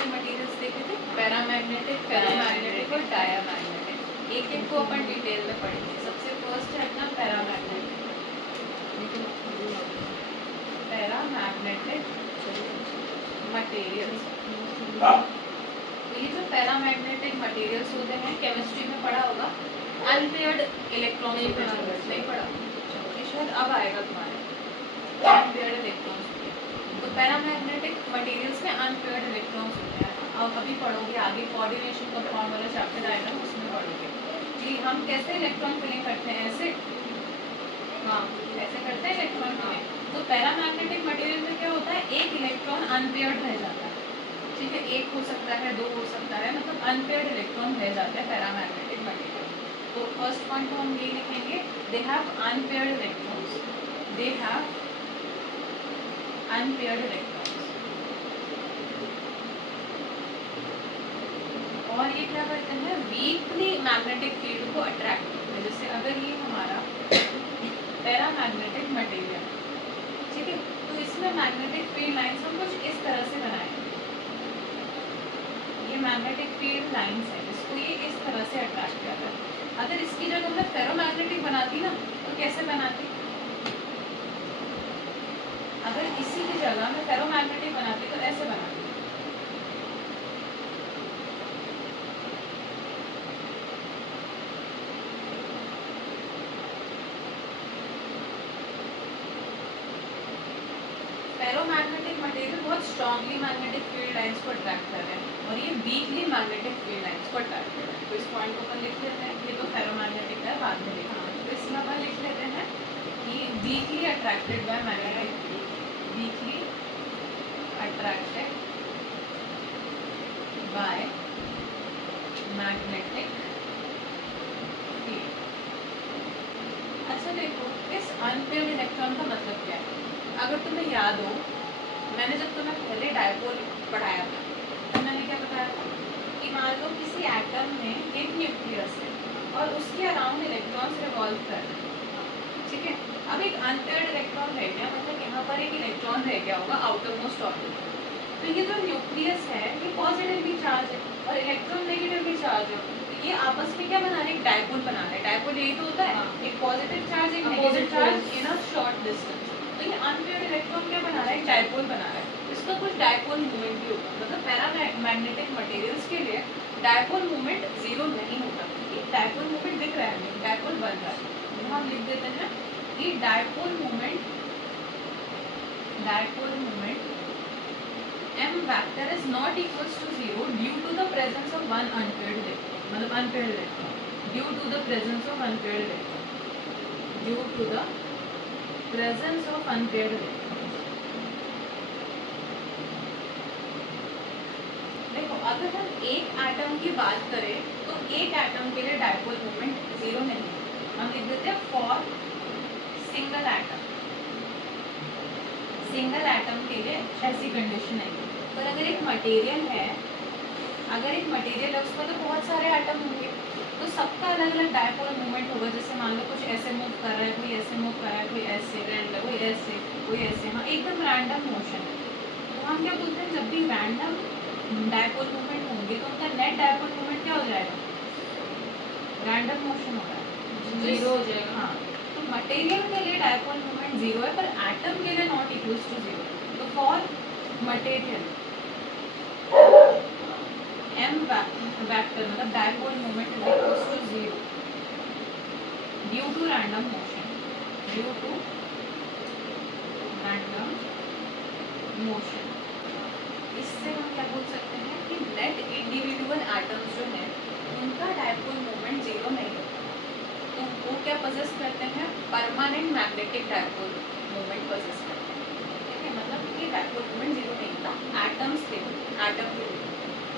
Magnetic materials देखे थे, paramagnetic, ferromagnetic और डायामैग्नेटिक। एक एक को अपन डिटेल में पढ़ेंगे। सबसे फर्स्ट है अपना पैरामैग्नेटिक। Paramagnetic materials. तो ये जो पैरामैग्नेटिक मटेरियल्स होते हैं, केमिस्ट्री में पढ़ा होगा, अनपेयर्ड इलेक्ट्रॉन नहीं पढ़ा, ये शायद अब आएगा तुम्हारे अनपेयर्ड इलेक्ट्रॉन्स। तो पैरामैग्नेटिक मटेरियल्स में अनपेयर्ड इलेक्ट्रॉन्स होते हैं। अब अभी पढ़ोगे आगे, कोऑर्डिनेशन कंपाउंड वाला चैप्टर आएगा, उसमें पढ़ोगे कि हम कैसे इलेक्ट्रॉन फिलिंग करते हैं। ऐसे, हाँ, ऐसे करते हैं इलेक्ट्रॉन फिलिंग। तो पैरामैग्नेटिक मटेरियल में क्या होता है, एक इलेक्ट्रॉन अनपेयर्ड रह जाता है, ठीक है, एक हो सकता है, दो हो सकता है, मतलब अनपेयर्ड इलेक्ट्रॉन रह जाते हैं पैरामैग्नेटिक मटेरियल। तो फर्स्ट पॉइंट को हम ये लिखेंगे, they have unpaired electrons, they have unpaired electrons. और ये क्या करते हैं, वीकली मैग्नेटिक फील्ड को अट्रैक्ट करते हैं। जैसे अगर ये हमारा पैरामैग्नेटिक मटेरियल, ठीक है, तो इसमें मैग्नेटिक फील्ड लाइंस हम कुछ इस तरह से बनाएंगे। ये मैग्नेटिक फील्ड लाइंस है, इसको ये इस तरह से अट्रैक्ट कर रहा है। अगर इसकी जगह मैं फेरोमैग्नेटिक बनाती ना, तो कैसे बनाती, अगर इसी की जगह मैं फेरोमैग्नेटिक बनाती तो ऐसे बनाती। फेरोमैग्नेटिक मटेरियल बहुत स्ट्रांगली मैग्नेटिक फील्ड लाइंस को अट्रैक्ट कर रहे हैं और ये वीकली मैग्नेटिक फील्ड लाइंस को अट्रैक्ट कर रहे हैं। तो इस पॉइंट को अपन लिख लेते हैं, ये तो फेरोमैग्नेटिक है, बाद में लिखना। तो इसमें अपन लिख लेते हैं कि weakly attracted by magnetic field, weekly attracted by magnetic field. अच्छा देखो, इस अनपेयर्ड इलेक्ट्रॉन का मतलब क्या है। अगर तुम्हें याद हो, मैंने जब तुम्हें पहले डायपोल पढ़ाया था, तो मैंने क्या बताया था कि मान लो किसी एटम में एक न्यूक्लियस है और उसके अराउंड इलेक्ट्रॉन्स रिवॉल्व कर रहे हैं, ठीक है। अब एक अनपेयर्ड इलेक्ट्रॉन रह गया, मतलब यहाँ पर एक इलेक्ट्रॉन रह गया होगा आउटर मोस्ट ऑर्बिटल। तो ये जो न्यूक्लियस है, ये पॉजिटिवली चार्ज है और इलेक्ट्रॉन नेगेटिवली चार्ज है। तो ये आपस में क्या बना रहे हैं, एक डायपोल बना रहे हैं। डायपोल यही तो होता है, एक पॉजिटिव चार्ज, एक negative charge in a short distance. तो ये अनपेयर्ड इलेक्ट्रॉन क्या बना रहा है, डायपोल बना रहा है। इसका कुछ डायपोल मूवमेंट भी होगा, मतलब पैरामैग्नेटिक मटेरियल्स के लिए डायपोल मूवमेंट जीरो नहीं होता। ये डायपोल मूवमेंट दिख रहा है, डायपोल बन रहा है, तो हम लिख देते हैं कि dipole movement m vector is not equals to 0 due to the presence of one unpaired electron, मतलब unpaired electron, due to the presence of unpaired electron, due to the presence of unpaired electrons। देखो, अगर हम एक atom की बात करें तो एक एटम के लिए डायपोल मोमेंट जीरो नहीं है। हम लिख देते हैं for single atom, single atom के लिए ऐसी कंडीशन है। पर अगर एक मटेरियल है, अगर एक मटेरियल है उसमें तो बहुत सारे एटम होंगे, तो सबका अलग अलग डायपोल मूवमेंट होगा। जैसे मान लो कुछ ऐसे मूव कर रहा है, कोई ऐसे मूव कर रहा है, कोई ऐसे, कोई ऐसे, कोई ऐसे, हाँ, एकदम रैंडम मोशन है। तो हम क्या बोलते हैं, जब भी रैंडम डायपोल मूवमेंट होंगे तो उनका नेट डायपोल मूवमेंट क्या हो जाएगा, रैंडम मोशन हो रहा है, जीरो हो जाएगा। हाँ, तो मटेरियल के लिए डायपोल मूवमेंट जीरो है, पर एटम के लिए नॉट इक्वल्स टू जीरो। तो फॉर मटेरियल m वेक्टर मतलब dipole moment is equals to zero due to random motion, due to random motion. इससे हम क्या बोल सकते हैं कि नेट इंडिविजुअल एटम्स जो है उनका डायपोल मोमेंट जीरो नहीं होता, तो वो क्या पोजेस करते हैं, permanent magnetic dipole moment possess करते हैं, ठीक है। मतलब कि डायपोल मोमेंट जीरो नहीं होता एटम्स के, एटम के लिए,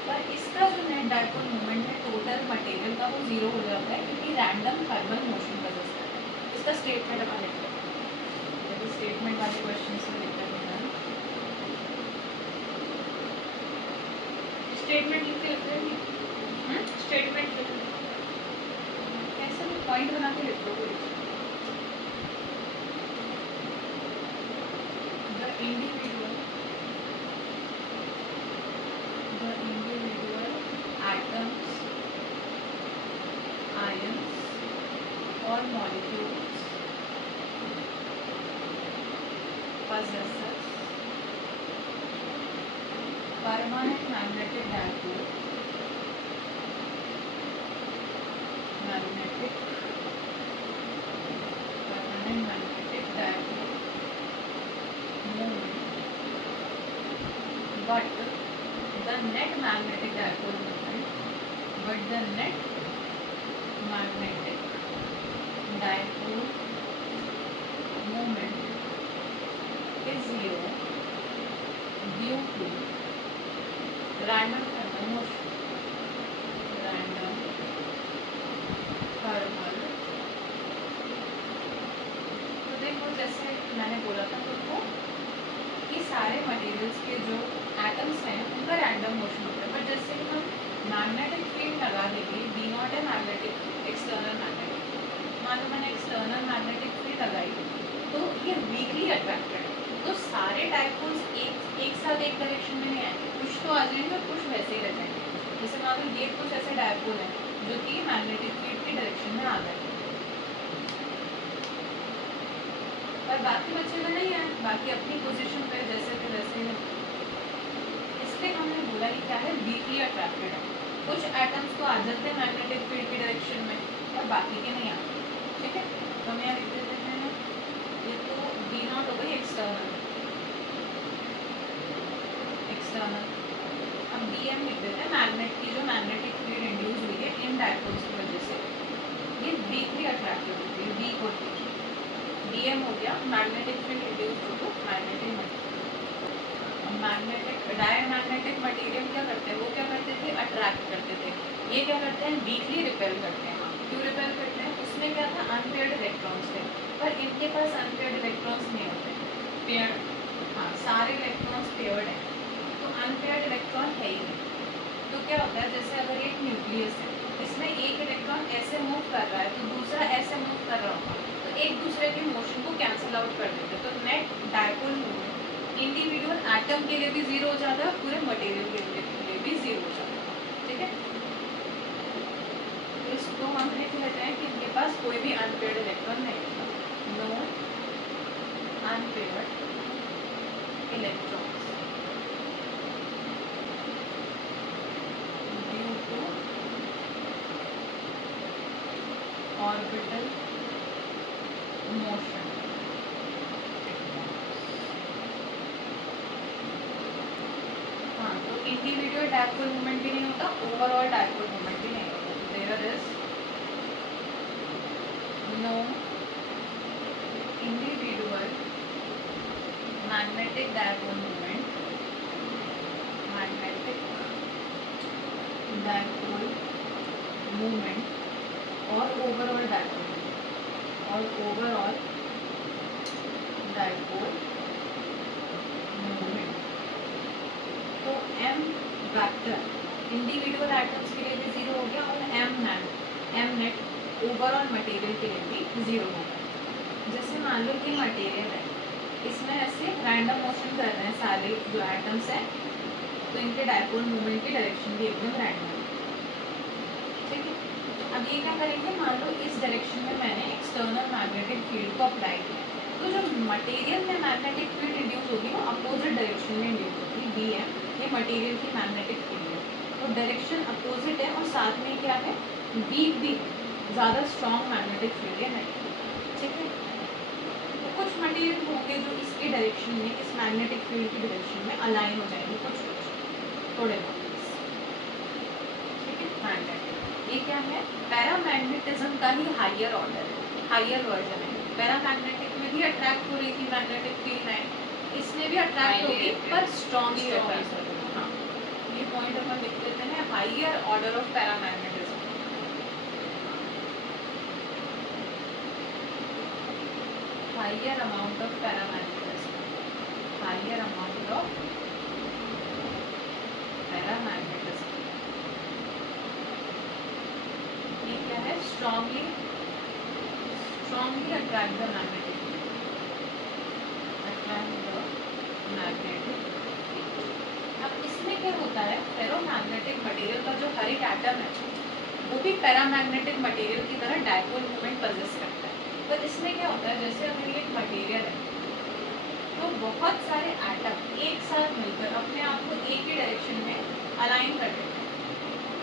पर इसका जो नेट डायपोल मोमेंट है टोटल मटेरियल का, वो जीरो हो जाता है क्योंकि रैंडम थर्मल मोशन पोजेस करता है। इसका स्टेटमेंट अपन लिखते हैं, जब स्टेटमेंट वाले क्वेश्चन से लिखते हैं, स्टेटमेंट लिखते हैं, स्टेटमेंट लिखते हैं, कैसे भी पॉइंट बना के लिख दो कोई। The individual or molecules possesses permanent magnetic dipole moment, but the net magnetic dipole moment is zero due to random thermal motion. तो देखो, जैसे मैंने बोला था तुमको कि सारे मटेरियल्स के जो एटम्स हैं उनका रैंडम मोशन होता है, पर जैसे कि हम मैग्नेटिक फील्ड लगा देंगे, बी नॉट है मैग्नेटिक, एक्सटर्नल मैग्नेटिक, मान लो मैंने एक्सटर्नल मैग्नेटिक फील्ड लगाई तो ये वीकली अट्रैक्टेड है, तो सारे डाइपोल्स एक साथ एक डायरेक्शन में नहीं आएंगे, कुछ तो आ जाएंगे और कुछ वैसे ही रह जाएंगे। जैसे मान लो ये कुछ ऐसे डाइपोल हैं जो कि मैग्नेटिक फील्ड की डायरेक्शन में आ गए, पर बाकी बचे हुए नहीं है, बाकी अपनी पोजीशन पे जैसे थे वैसे ही। इसलिए हमने बोला कि क्या है, वीकली अट्रैक्टेड है, कुछ एटम्स तो आ जाते हैं मैग्नेटिक फील्ड की डायरेक्शन में और बाकी के नहीं आते। ठीक है, तो हम यहाँ लिख देते हैं, ये तो बी नॉट हो गई एक्सटर्नल, अब बी एम लिख देते हैं, मैग्नेट की जो मैग्नेटिक फील्ड इंड्यूस हुई है इन डाइपोल्स की वजह से ये वीकली अट्रैक्टेड होती है, वीक होती है। बी एम हो गया magnetic field induce to magnetic diamagnetic material क्या करते हैं, वो क्या करते थे, अट्रैक्ट करते थे, ये क्या करते हैं, वीकली रिपेल करते हैं। क्यों रिपेल करते हैं, उसमें क्या था, अनपेयर्ड इलेक्ट्रॉन्स थे, पर इनके पास अनपेयर्ड इलेक्ट्रॉन्स नहीं होते, पेयर्ड, हाँ सारे इलेक्ट्रॉन्स पेयर्ड हैं, तो अनपेयर्ड इलेक्ट्रॉन है ही नहीं। तो क्या होता है, जैसे अगर एक न्यूक्लियस है, इसमें एक इलेक्ट्रॉन ऐसे मूव कर रहा है तो दूसरा ऐसे मूव कर रहा होगा, तो एक दूसरे के मोशन को कैंसिल आउट कर देते हैं, तो net dipole moment individual atom के लिए भी जीरो हो जाता है, पूरे मटेरियल के लिए भी जीरो हो जाता है। ठीक है, तो इसको हम लिख लेते हैं कि इनके पास कोई भी अनपेयर्ड इलेक्ट्रॉन नहीं होता, no unpaired electrons due to orbital motion. हाँ, तो इंडिविजुअल डायपोल मोमेंट भी नहीं होता, ओवरऑल डायपोल मोमेंट भी नहीं होता, there is no individual magnetic dipole moment और ओवरऑल डायपोल मोमेंट। तो एम वेक्टर इंडिविजुअल एटम्स के लिए भी जीरो हो गया और एम नेट ओवरऑल मटेरियल के लिए भी जीरो हो गया। जैसे मान लो कि मटेरियल है, इसमें ऐसे रैंडम मोशन कर रहे हैं सारे जो एटम्स हैं, तो इनके डायपोल मूवमेंट की डायरेक्शन भी एकदम रैंडम है। ठीक है, अब ये क्या करेंगे, मान लो इस डायरेक्शन में मैंने एक्सटर्नल मैग्नेटिक फील्ड को अप्लाई किया, तो जो मटेरियल में मैग्नेटिक फील्ड इंड्यूस होगी वो अपोजिट डायरेक्शन में इंड्यूस होगी, बी एम ये मटेरियल की मैग्नेटिक फील्ड है, तो डायरेक्शन अपोजिट है और साथ में क्या है, वीक भी ज़्यादा स्ट्रॉन्ग मैग्नेटिक फील्ड है नहीं। ठीक है, तो कुछ मटेरियल होंगे जो इसके डायरेक्शन में, इस मैग्नेटिक फील्ड की डायरेक्शन में अलाइन हो जाएंगे, कुछ थोड़े बहुत। ठीक है, मैग्नेटिक ये क्या है, पैरामैग्नेटिज्म का ही हायर ऑर्डर है, हायर वर्जन है। पैरामैग्नेटिक में भी अट्रैक्ट हो रही थी मैग्नेटिक फील्ड है, इसमें भी अट्रैक्ट होगी पर स्ट्रॉन्गली अट्रैक्ट होगी। हाँ, ये पॉइंट अपन लिख लेते हैं, higher order of paramagnetism, higher amount of paramagnetism, higher amount of paramagnetism. ये क्या है, स्ट्रॉन्गली अट्रैक्ट द मैग्नेटिक अब इसमें क्या होता है, फेरोमैग्नेटिक मटेरियल का जो हर एक एटम है वो भी पैरामैग्नेटिक मटेरियल की तरह डायपोल मोमेंट पोजेस करता है। पर इसमें क्या होता है, जैसे अगर ये एक मटेरियल है तो बहुत सारे एटम एक साथ मिलकर अपने आप को एक ही डायरेक्शन में अलाइन कर देते हैं।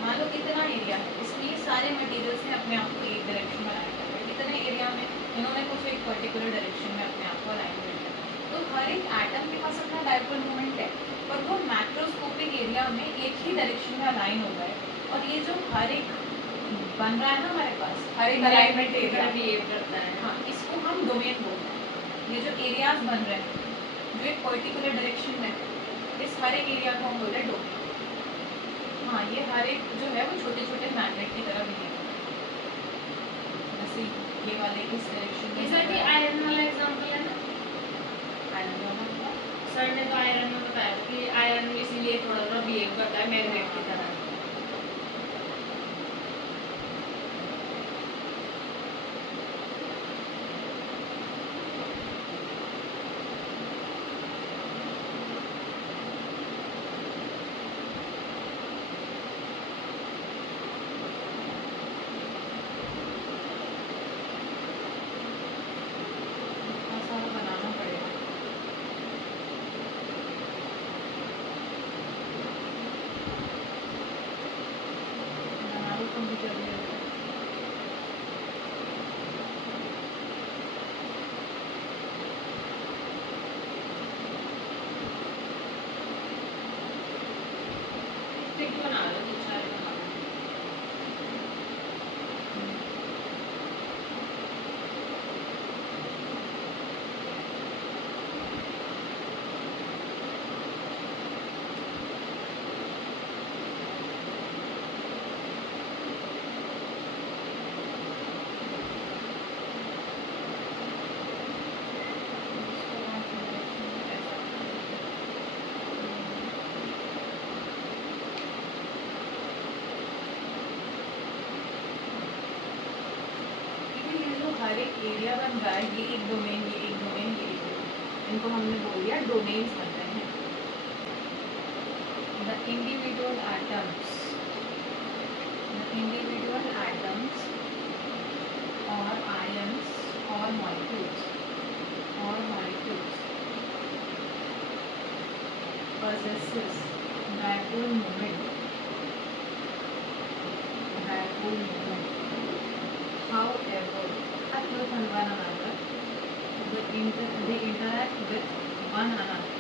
मान लो इतना एरिया है, इसमें ये सारे मटेरियल्स ने अपने आप को एक डायरेक्शन में अलाइन कर दिया। इतने एरिया में इन्होंने कुछ एक पर्टिकुलर डायरेक्शन में अपने आप को अलाइन कर दिया। तो हर एक एटम के पास अपना डायपोल मोमेंट है, पर वो मैक्रोस्कोपिक एरिया में एक ही डायरेक्शन में अलाइन हो गए। और ये जो हर एक बन रहा है ना हमारे पास, हर एक अलाइनमेंट एरिया बिहेव करता है, हाँ, इसको हम डोमेन बोलते हैं। ये जो एरियाज बन रहे हैं जो एक पर्टिकुलर डायरेक्शन में, इस हर एक एरिया को हम बोलते हैं डोमेन। हाँ, ये हर एक जो है वो छोटे छोटे मैग्नेट की तरह बिहेव करता है। जैसे ये वाले इस डायरेक्शन में, सर ये आयरन वाला एग्जांपल है ना? आयरन वाला सर ने तो आयरन में बताया कि आयरन इसीलिए थोड़ा सा बिहेव करता है मैग्नेट की तरह। बनाना पड़ेगा। बना लो कंप्यूटर में। ठीक बना लो, दूसरा बना लो। हर एक एरिया बन रहा है, ये एक डोमेन, ये एक डोमेन, ये एक डोमेन, इनको हमने बोल दिया डोमेन्स बन रहे हैं। द इंडिविजुअल एटम्स और आयंस और molecules possesses dipole moment. However, with one another, they interact with one another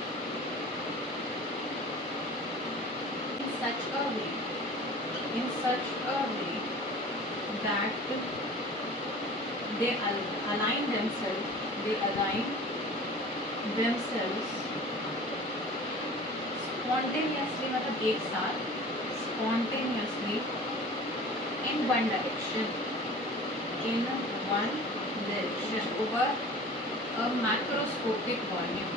in such a way that they align themselves spontaneously, मतलब एक साथ spontaneously in one direction over a macroscopic volume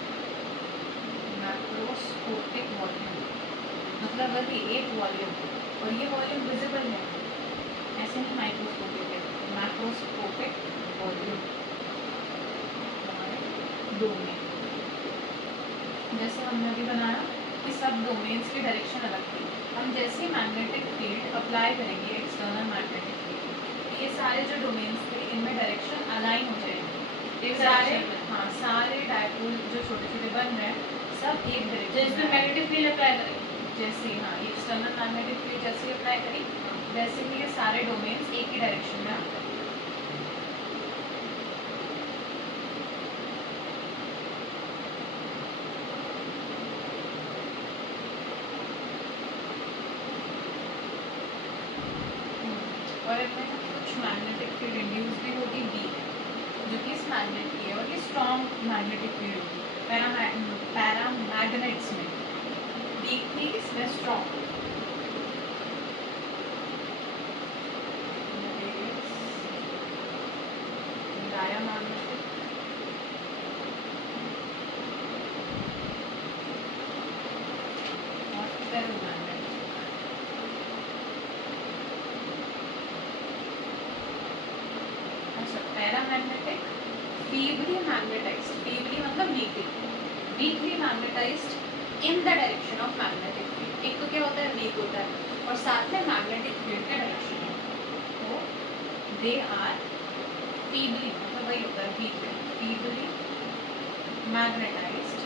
मतलब वही एक volume, और ये volume visible है, ऐसे नहीं माइक्रोस्कोपिक है, मैक्रोस्कोपिक वॉल्यूम डोमेन। जैसे हमने अभी बनाया कि सब डोमेन्स की डायरेक्शन अलग थी, हम जैसे मैग्नेटिक फील्ड अप्लाई करेंगे एक्सटर्नल मैग्नेटिक फील्ड, ये सारे जो डोमेन्स थे इनमें डायरेक्शन अलाइन हो जाएंगे। सारे, हाँ, सारे डायपोल जो छोटे छोटे बन रहे हैं सब एक डायरेक्शन, जैसे मैग्नेटिक फील्ड अप्लाई करेंगे, जैसे, हाँ, एक्सटर्नल मैग्नेटिक फील्ड जैसे अप्लाई करी वैसे ही ये सारे डोमेन्स एक ही डायरेक्शन में आते हैं। और इनमें कुछ मैग्नेटिक फील्ड इंड्यूस भी होती बी है, जो कि इस मैग्नेट की है, और ये स्ट्रॉन्ग मैग्नेटिक फील्ड होगी पैरामैग्नेट्स में, वीक थी, इसमें स्ट्रॉन्ग। डायमैग्नेटिक और फेरोमैग्नेटिक। अच्छा, पैरामैग्नेटिक feebly magnetized, feebly मतलब weakly magnetized in the direction of magnetic field। एक तो क्या होता है, वीक होता है, और साथ में मैग्नेटिक फील्ड के डायरेक्शन में। दे आर feebly, मतलब वही होता है feebly magnetized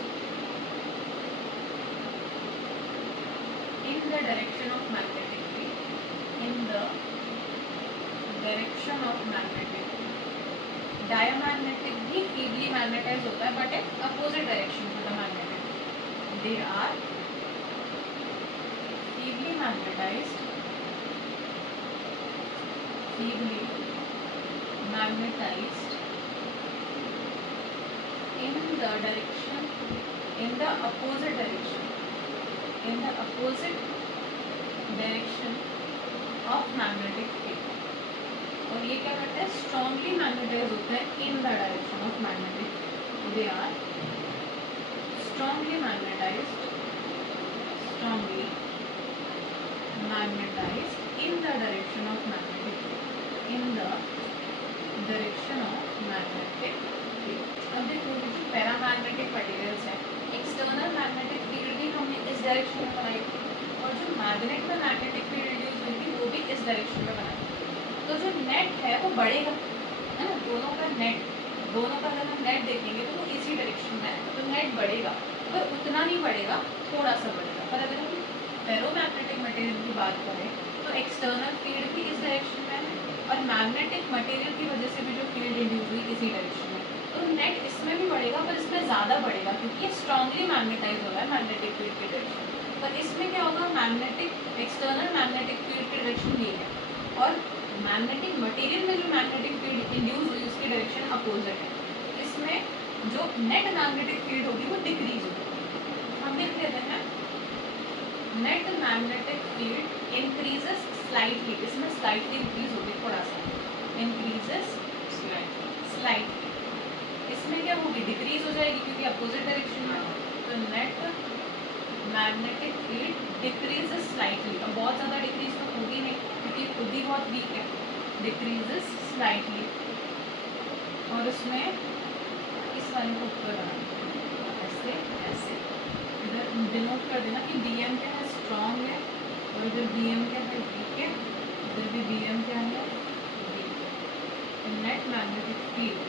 in the direction of magnetic field, in the direction of magnetic field. Diamagnetic भी feebly magnetized होता है but in opposite direction to the magnetic field. They are feebly magnetized in the direction, in the opposite direction of magnetic field. और ये क्या करते हैं, strongly magnetized होते हैं in the direction of magnetic field. They are strongly magnetized in the direction of magnetic field. In the direction of magnetic field. अब देखो जो पैरामैग्नेटिक मटेरियल्स हैं, एक्सटर्नल मैग्नेटिक फील्ड भी हमने इस डायरेक्शन में बनाई थी और जो मैग्नेट में मैग्नेटिक फील्ड इंड्यूस हुई थी वो भी इस डायरेक्शन में बनाई थी. तो जो नेट है वो बढ़ेगा, है ना, दोनों का अगर हम नेट देखेंगे तो वो इसी डायरेक्शन में है, तो नेट बढ़ेगा पर उतना नहीं बढ़ेगा, थोड़ा सा बढ़ेगा. पर अगर हम फेरोमैग्नेटिक मटेरियल की बात करें तो एक्सटर्नल फील्ड भी इस डायरेक्शन में है और मैग्नेटिक मटेरियल की वजह से भी जो फील्ड इंड्यूस हुई इसी डायरेक्शन में, तो नेट इसमें भी बढ़ेगा पर इसमें ज़्यादा बढ़ेगा क्योंकि ये स्ट्रांगली मैग्नेटाइज हो रहा है मैग्नेटिक फील्ड की डायरेक्शन. पर इसमें क्या होगा, एक्सटर्नल मैग्नेटिक फील्ड की डायरेक्शन ये है और मैग्नेटिक मटेरियल में जो मैग्नेटिक फील्ड इंड्यूस हुई उसकी डायरेक्शन अपोजिट है. इसमें जो नेट मैग्नेटिक फील्ड होगी वो डिक्रीज होगी. हम लिख देते हैं net magnetic field increases slightly. इसमें स्लाइटली इंक्रीज होगी, थोड़ा सा इंक्रीजेस स्लाइटली. इसमें क्या होगी, डिक्रीज हो जाएगी क्योंकि अपोजिट डायरेक्शन में. तो net magnetic field decreases slightly. अब बहुत ज़्यादा डिक्रीज तो होगी नहीं क्योंकि खुद ही बहुत वीक है. डिक्रीजेस स्लाइटली और उसमें इस वाले को ऊपर ऐसे इधर डिनोट कर देना कि BM क्या है, स्ट्रॉन्ग है और इधर BM क्या है, वीक है. इधर भी BM क्या है, weak. Net magnetic field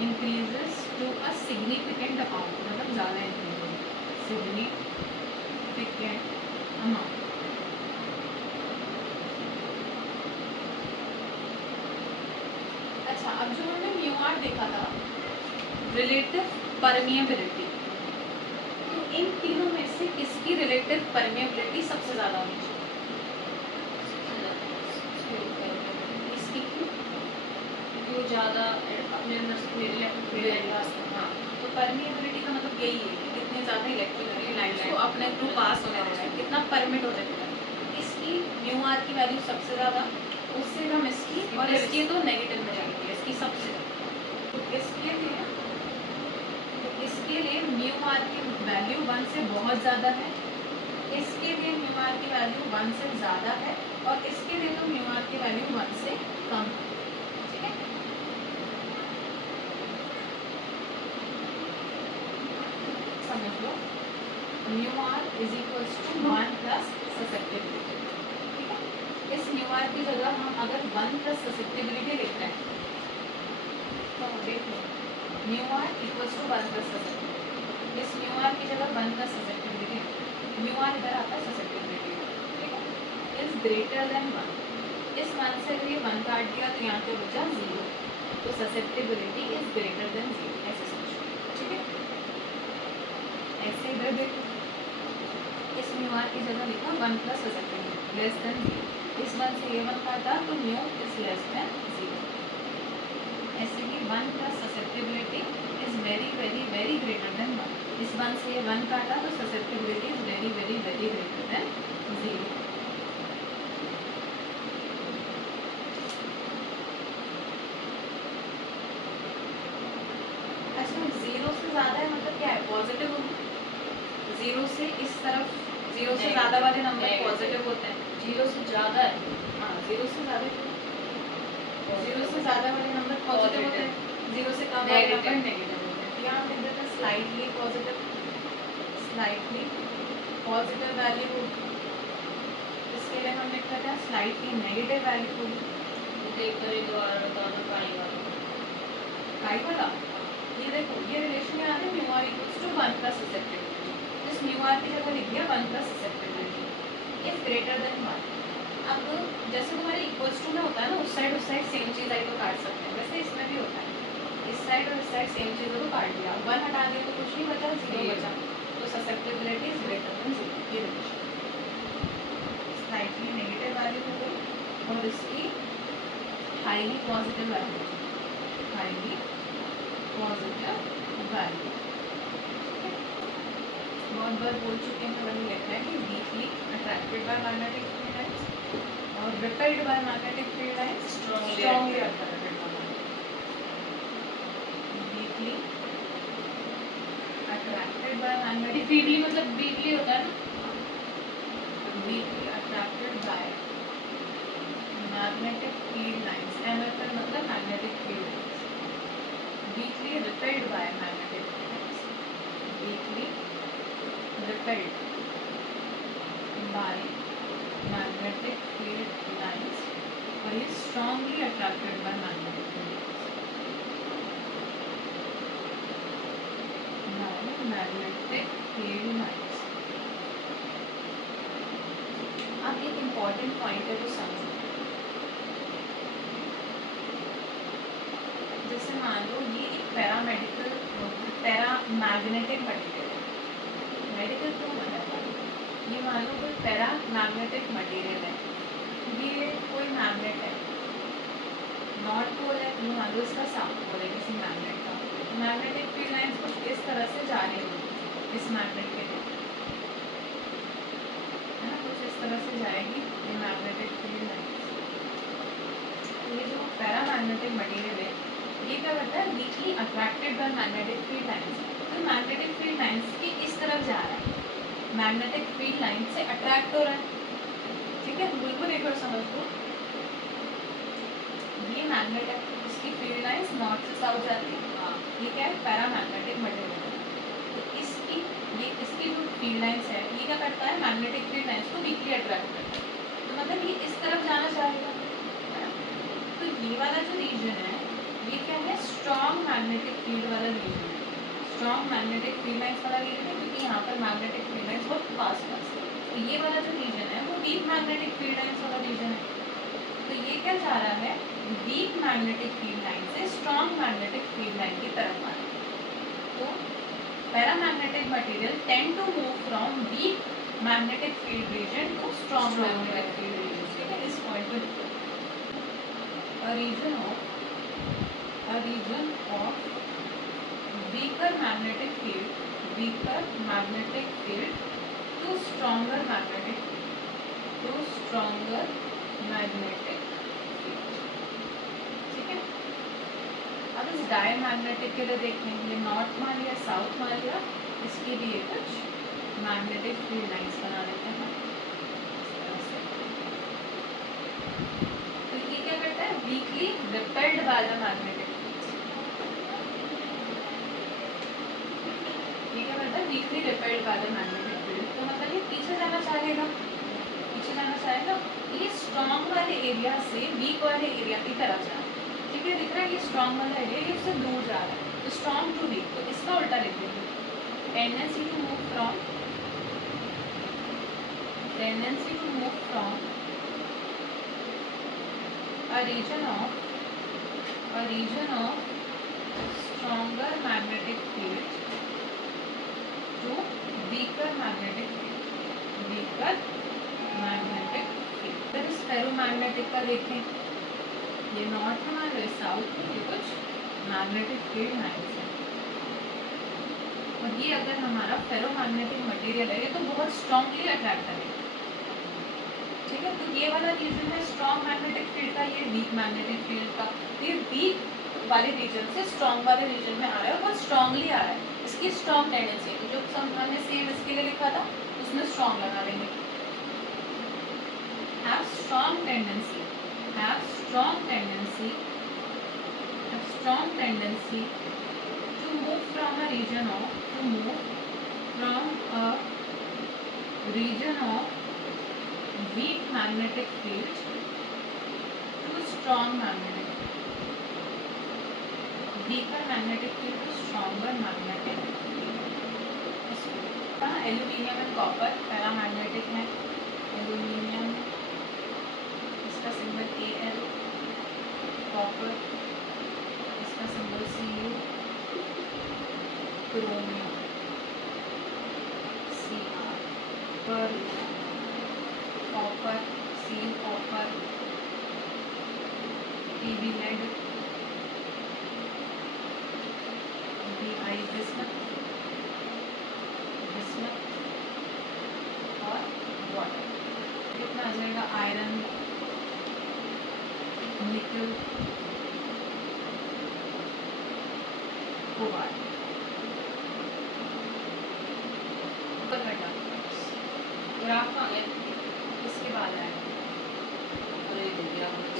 increases to a significant amount, मतलब ज़्यादा इंक्रीज, significant amount. अच्छा, अब जो हमने म्यू देखा था रिलेटिव परमिएबिलिटी, तो इन तीनों में से किसकी रिलेटिव परमिएबिलिटी सबसे ज़्यादा होनी चाहिए? इसकी क्यों? वो ज़्यादा अपने अंदर से हाँ, तो परमिएबिलिटी का मतलब यही है कि कितने ज़्यादा इलेक्ट्रिक लाइन्स को अपने थ्रू पास होने देना है, कितना परमिट हो जाएगा. इसकी म्यू आर की वैल्यू सबसे ज़्यादा, उससे हम इसकी और इसकी तो नेगेटिव में जाएगी, इसकी सबसे ज़्यादा. तो इसके लिए म्यू आर की वैल्यू 1 से बहुत ज़्यादा है, इसके लिए म्यू आर की वैल्यू 1 से ज़्यादा है और इसके लिए तो म्यू आर की वैल्यू 1 से कम है. ठीक है, समझ लो mu R is equals to 1 plus susceptibility. ठीक है, इस म्यू आर की जगह हम अगर 1 प्लस ससेप्टिबिलिटी लिखते हैं तो देख लो mu R equals to 1 plus susceptibility. इस म्यू आर की जगह 1 प्लस ससेप्टिबिलिटी, म्यू आर इधर आता है ससेप्टिबिलिटी. ठीक है, इज ग्रेटर देन 1. इस 1 से अगर ये 1 काट दिया तो यहाँ पे बचा 0, तो ससेप्टिबिलिटी इज ग्रेटर देन 0, ऐसे समझो. ठीक है, ऐसे इधर देखो इस म्यू आर की जगह लिखा 1 प्लस ससेप्टिबिलिटी लेस देन 0. इस 1 से ये 1 काटा तो म्यू इज लेस देन 0. ऐसे ही 1 plus susceptibility is very very very greater than 1. इस 1 से ये 1 काटा तो susceptibility is very very very greater than 0. अच्छा, 0 से ज़्यादा है मतलब क्या है, पॉजिटिव होगा. 0 से इस तरफ 0 से ज़्यादा वाले नंबर पॉजिटिव होते हैं. 0 से ज़्यादा है, हाँ, 0 से ज़्यादा वाले नंबर पॉजिटिव होते हैं, 0 से कम वाले नंबर नेगेटिव होते हैं. यहाँ लिख देते हैं स्लाइटली पॉजिटिव वैल्यू. इसके इसके लिए हम लिख रहे हैं स्लाइटली नेगेटिव वैल्यू होगी। तो एक बार दोबारा बताओ ना पाई वाला। पाई वाला ये देखो, ये रिलेशन याद है, mu R equals to 1 plus susceptibility. जिस म्यू आर की जगह लिख दिया 1 plus susceptibility is greater than 1। अब जैसे तुम्हारे इक्वल्स टू में होता है ना, उस साइड सेम चीज़ आई तो काट सकते हैं, वैसे इसमें भी होता है, इस साइड और इस साइड सेम चीज़ों को काट दिया, 1 हटा दिया तो कुछ नहीं बचा, 0 बचा, तो ससेप्टिबिलिटी इज ग्रेटर देन 0। ये रिलेशन स्लाइटली नेगेटिव वैल्यू हो गई और इसकी highly positive value, highly positive value. बहुत बार बोल चुके हैं, वही लिखा है कि weakly attracted by magnetic field lines और repelled by magnetic field lines strongly attracted by weakly attracted by magnetic weakly मतलब वीकली होता है ना, weakly attracted by magnetic field lines, MFL मतलब magnetic field lines, weakly repelled by magnetic field lines, weakly repelled by magnetic field lines or is strongly attracted by magnetic field lines. Now magnetic field lines. अब एक important point है जो समझो, जैसे मान लो ये एक पैरामैग्नेटिक मटेरियल है, मेडिकल क्यों बताता है, ये मान लो कोई पैरामैग्नेटिक मटेरियल है, ये कोई मैग्नेट है, नॉर्थ पोल है, ये मान लो इसका साउथ पोल है किसी मैग्नेट का, तो मैग्नेटिक फील्ड लाइंस कुछ इस तरह से जा रही होगी इस मैग्नेट के लिए, है ना, कुछ इस तरह से जाएगी ये मैग्नेटिक फील्ड लाइंस। ये जो पैरामैग्नेटिक मटेरियल है ये क्या करता है, weekly attracted by magnetic field lines, तो मैग्नेटिक फील्ड लाइंस की इस तरफ जा रहा है, मैग्नेटिक फील्ड लाइन से अट्रैक्ट हो रहा है, ठीक है, बिल्कुल एक बार समझ लो, ये मैग्नेट है, इसकी फील्ड लाइंस नॉर्थ से साउथ जाती है, ये क्या है, पैरामैग्नेटिक मटेरियल है, तो इसकी जो फील्ड लाइंस है ये क्या करता है, मैग्नेटिक फील्ड लाइंस को वीकली अट्रैक्ट करता है, तो मतलब ये इस तरफ जाना चाहेगा, है ना, तो ये वाला जो रीजन है ये क्या है, स्ट्रॉन्ग मैग्नेटिक फील्ड वाला रीजन है, स्ट्रॉन्ग मैग्नेटिक फील्ड लाइंस वाला रीजन है, क्योंकि यहाँ पर मैग्नेटिक फील्ड लाइंस बहुत पास है, तो ये वाला जो रीजन है वो वीक मैग्नेटिक फील्ड लाइंस वाला रीजन है, तो ये क्या जा रहा है, वीक मैग्नेटिक फील्ड लाइन से स्ट्रॉन्ग मैग्नेटिक फील्ड लाइन की तरफ आ रहा है, तो paramagnetic material tend to move from weak magnetic field region to strong magnetic field region, ठीक है, इस पॉइंट पर a region of weaker magnetic field to stronger magnetic field, ठीक है। अब इस डायमैग्नेटिक के लिए देखते हैं, ये नॉर्थ मान लिया, साउथ मान लिया, इसके लिए कुछ मैग्नेटिक फील्ड लाइंस बना लेते हैं इस तरह से, तो ये क्या करता है, weekly repelled by the magnetic, ये क्या करता है, weekly repelled by the magnetic field, तो मतलब ये पीछे जाना चाहेगा, ये स्ट्रॉन्ग वाले एरिया से वीक वाले एरिया की तरफ जा रहा है, ठीक है, दिख रहा है ये स्ट्रॉन्ग वाला एरिया ये उससे दूर जा रहा है, तो स्ट्रॉन्ग टू वीक, तो इसका उल्टा लिख देंगे, tendency to move from a region of stronger magnetic field to weaker magnetic field, फिर इस फेरोमैग्नेटिक का देखें, ये नॉर्थ में मान लो, साउथ में ये कुछ मैग्नेटिक फील्ड लाइंस है, और ये अगर हमारा फेरोमैग्नेटिक मटेरियल है ये तो बहुत स्ट्रांगली अट्रैक्ट करेगा, ठीक है, तो ये वाला रीजन है स्ट्रॉन्ग मैग्नेटिक फील्ड का, ये वीक मैग्नेटिक फील्ड का, तो ये वीक वाले रीजन से स्ट्रॉन्ग वाले रीजन में आ रहा है और बहुत स्ट्रांगली आ रहा है, इसकी स्ट्रॉन्ग टेंडेंसी, तो जो हमने सेम इसके लिए लिखा था उसमें स्ट्रॉन्ग लगा देंगे, have strong tendency to move from a region of weak weak magnetic field to strong magnetic field, weaker magnetic field to stronger magnetic field। Aluminium and copper paramagnetic है। एल्यूमिनियम इसका symbol Al, copper इसका symbol Cu, chromium Cr, पर copper Cu copper, Pb lead, Bi bismuth और water. कितना आ जाएगा? Iron, निकल, cobalt. Graph आ गया। इसके बाद आएगा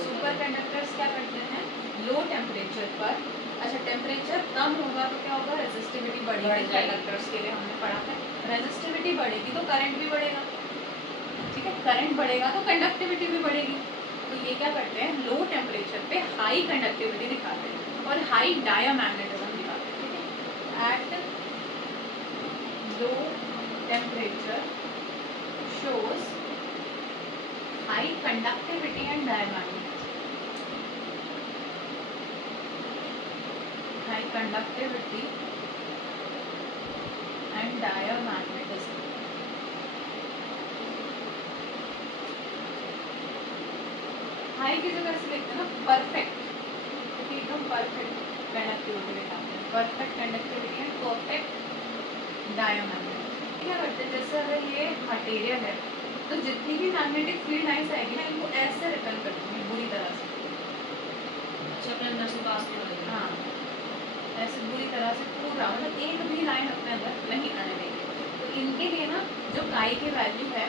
सुपर कंडक्टर्स। क्या करते हैं? लो टेम्परेचर पर, अच्छा टेम्परेचर कम होगा तो क्या होगा? रेजिस्टिविटी बढ़ेगी। बढ़ जाएगी। कंडक्टर्स के लिए हमने पढ़ा है रेजिस्टिविटी बढ़ेगी तो करंट भी बढ़ेगा, ठीक है। करंट बढ़ेगा तो कंडक्टिविटी भी बढ़ेगी। तो ये क्या करते हैं? लो टेम्परेचर पे हाई कंडक्टिविटी दिखाते हैं और हाई डायामैग्नेटिज्म दिखाते हैं, ठीक है। At low temperature shows high conductivity and diamagnetism. High conductivity and diamagnetism. High की जगह से लिखते हैं ना परफेक्ट, क्योंकि एकदम परफेक्ट कंडक्टिविटी दिखाते हैं। Perfect conductivity and perfect diamagnetism. क्या करते हैं? जैसे अगर ये मटेरियल है तो जितनी भी मैग्नेटिक फील्ड लाइंस आएगी ना इनको ऐसे रिपेल करती हैं बुरी तरह से। अच्छा, अपने अंदर से पास हो गया। हाँ, ऐसे बुरी तरह से पूरा, मतलब एक भी लाइन अपने अंदर नहीं आने देंगे। तो इनके लिए ना जो काई की वैल्यू है,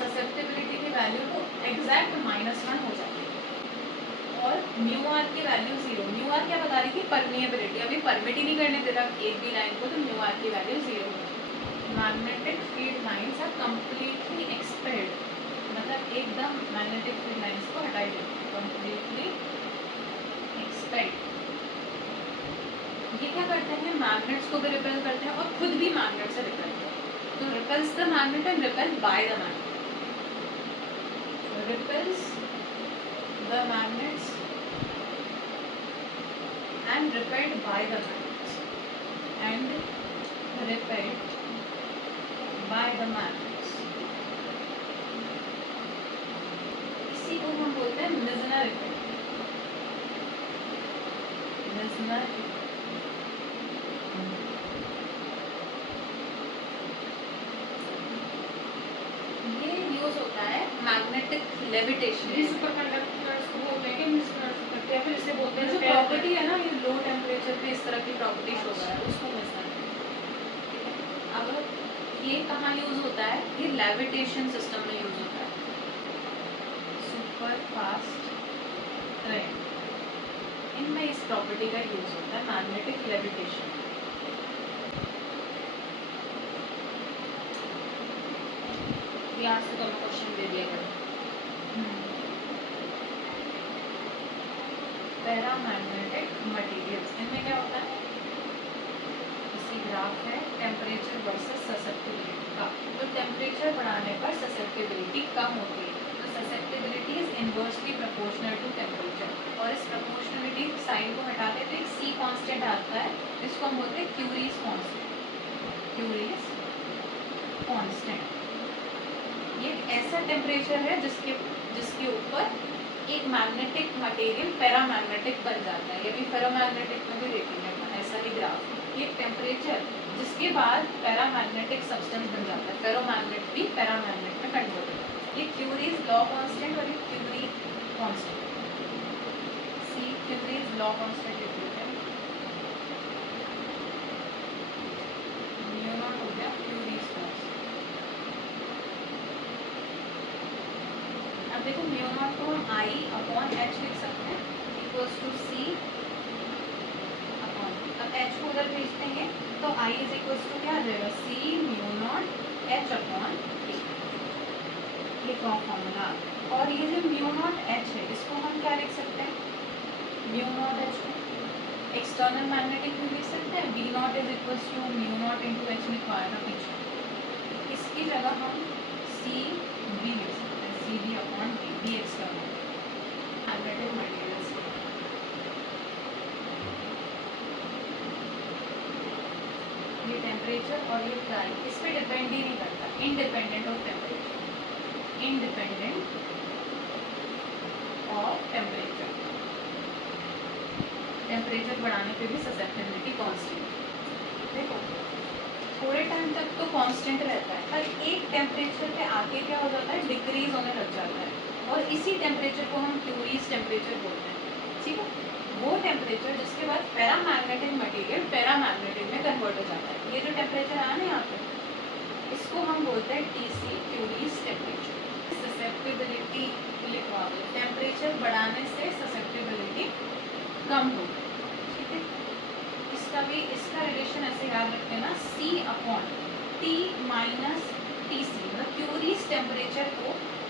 ससेप्टिबिलिटी की वैल्यू वो एग्जैक्ट -1 हो जाती है और म्यू आर की वैल्यू 0। म्यू आर क्या बता रही थी? परमिएबिलिटी। अभी परमिट ही नहीं करने दे रहा एक भी लाइन को, तो म्यू आर की वैल्यू 0 है। Magnetic field lines are completely expelled, मतलब एकदम मैग्नेटिक फील्ड लाइंस को हटाई देती है, कंप्लीटली एक्सपेल्ड। ये क्या करते हैं? मैग्नेट्स को भी रिपेल करते हैं और खुद भी मैग्नेट से रिपेल करते हैं। तो repels the magnet and repel by the magnet. Repels the magnets and repelled by the magnets and repelled by the magnets। इसी को हम बोलते हैं मिजनर इफेक्ट। मिजनर ये यूज होता है मैग्नेटिक लेविटेशन। ये सुपर कंडक्टर्स को बोलते हैं कि मिसनर्स करते हैं, फिर इसे बोलते हैं जो repair प्रॉपर्टी है ना, ये लो टेम्परेचर पे इस तरह की प्रॉपर्टी शो कर रहा है, उसको मिसनर। अब ये कहाँ यूज होता है? ये लेविटेशन सिस्टम में यूज होता है। सुपर फास्ट ट्रेन, इनमें इस प्रॉपर्टी का यूज होता है, मैग्नेटिक लेविटेशन। यहाँ से तो हमें क्वेश्चन दे दिया गया। पैरामैग्नेटिक मटेरियल्स, इनमें क्या होता है? इसी ग्राफ है टेम्परेचर वर्सेस ससेप्टिबिलिटी का। तो टेम्परेचर बढ़ाने पर ससेप्टिबिलिटी कम होती है, तो susceptibility is inversely proportional to temperature. और इस प्रोपोर्शनलिटी साइन को हटाते तो एक सी कांस्टेंट आता है, जिसको हम बोलते हैं क्यूरीज कांस्टेंट। क्यूरीज कांस्टेंट ये ऐसा टेम्परेचर है जिसके ऊपर एक मैग्नेटिक मटेरियल पैरामैग्नेटिक बन जाता है। ये भी फेरोमैग्नेटिक में भी देखेंगे अपन, ऐसा ही ग्राफ। ये टेम्परेचर जिसके बाद पैरामैग्नेटिक सब्सटेंस बन जाता है, फेरोमैग्नेट भी पैरामैग्नेट में कन्वर्ट हो जाता है। ये क्यूरीज लॉ कांस्टेंट और ये क्यूरी कांस्टेंट। सी क्यूरीज लॉ कांस्टेंट लिख लेते हैं, म्यू नॉट हो गया क्यूरीज कांस्टेंट। अब देखो म्यू नॉट को हम आई अपॉन एच लिख सकते हैं, इक्वल्स टू सी अपॉन। अब एच को उधर भेजते हैं तो आई इज इक्वल्स टू क्या आ जाएगा? C mu not H upon T. लिखो फॉर्मूला। और ये जो म्यू नॉट एच है इसको हम क्या लिख सकते हैं, म्यू नॉट एच को एक्सटर्नल मैग्नेटिक भी लिख सकते हैं, B not is equal to mu not into H लिखवाया था पीछे, इसकी जगह हम सी बी लिख सकते हैं, C B upon B, B external magnetic materials. ये टेम्परेचर और ये टाइम इस पर डिपेंड ही नहीं करता, independent of temperature, independent of temperature, temperature बढ़ाने पे भी ससेप्टेबिलिटी कांस्टेंट। देखो थोड़े टाइम तक तो कांस्टेंट रहता है, पर एक टेम्परेचर पे आके क्या हो जाता है, डिक्रीज होने लग जाता है, और इसी टेम्परेचर को हम क्यूरीज टेम्परेचर बोलते हैं। ठीक है, वो टेम्परेचर जिसके बाद पैरामैग्नेटिक मटेरियल पैरामैग्नेटिक में कन्वर्ट हो जाता है। ये जो टेम्परेचर आया ना यहाँ पे, इसको हम बोलते हैं टीसी, क्यूरीज टेम्परेचर। ससेप्टेबिलिटी लिखवा दो, टेम्परेचर बढ़ाने से ससेप्टेबिलिटी कम होगी। ठीक है, इसका भी इसका रिलेशन ऐसे याद रखते ना, C upon T minus T C, मतलब क्यूरीज टेम्परेचर को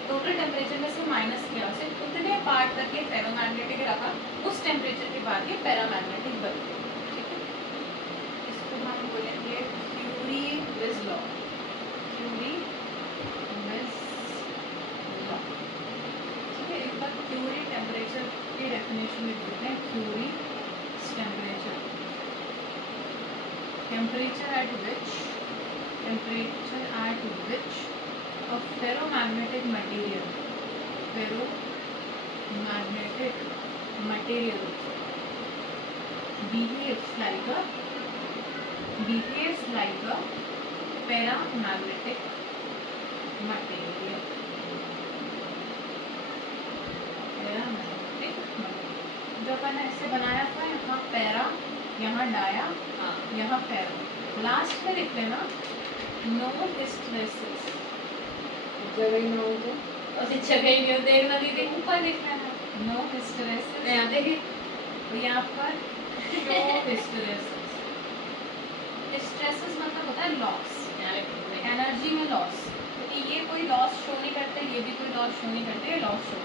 टोटल टेम्परेचर में से माइनस किया, सिर्फ उतने पार्ट तक ये फेरोमैग्नेटिक रखा, उस टेम्परेचर के बाद ये पैरामैग्नेटिक बन गया। ठीक है, इसको हम बोलेंगे क्यूरी-विज लॉ, क्यूरी-विज लॉ। ठीक है, एक बार क्यूरी टेम्परेचर की डेफिनेशन लिख देते हैं, Curie temperature, temperature at which a ferromagnetic material behaves like a paramagnetic material, paramagnetic जो अपन ने ऐसे बनाया था, यहाँ पैरा, यहाँ डाया, हाँ यहाँ फेरो, लास्ट में लिख लेना नो हिस्टेरेसिस, जगह ही ना हो तो और जगह ही नहीं हो, देखना दीदी ऊपर लिख लेना नो हिस्टेरेसिस, यहाँ देखिए और यहाँ पर शो हिस्टेरेसिस। हिस्टेरेसिस मतलब होता है लॉस, यहाँ लिखो एनर्जी में लॉस, क्योंकि ये कोई लॉस शो नहीं करते, ये भी कोई लॉस शो नहीं करते, ये लॉस शो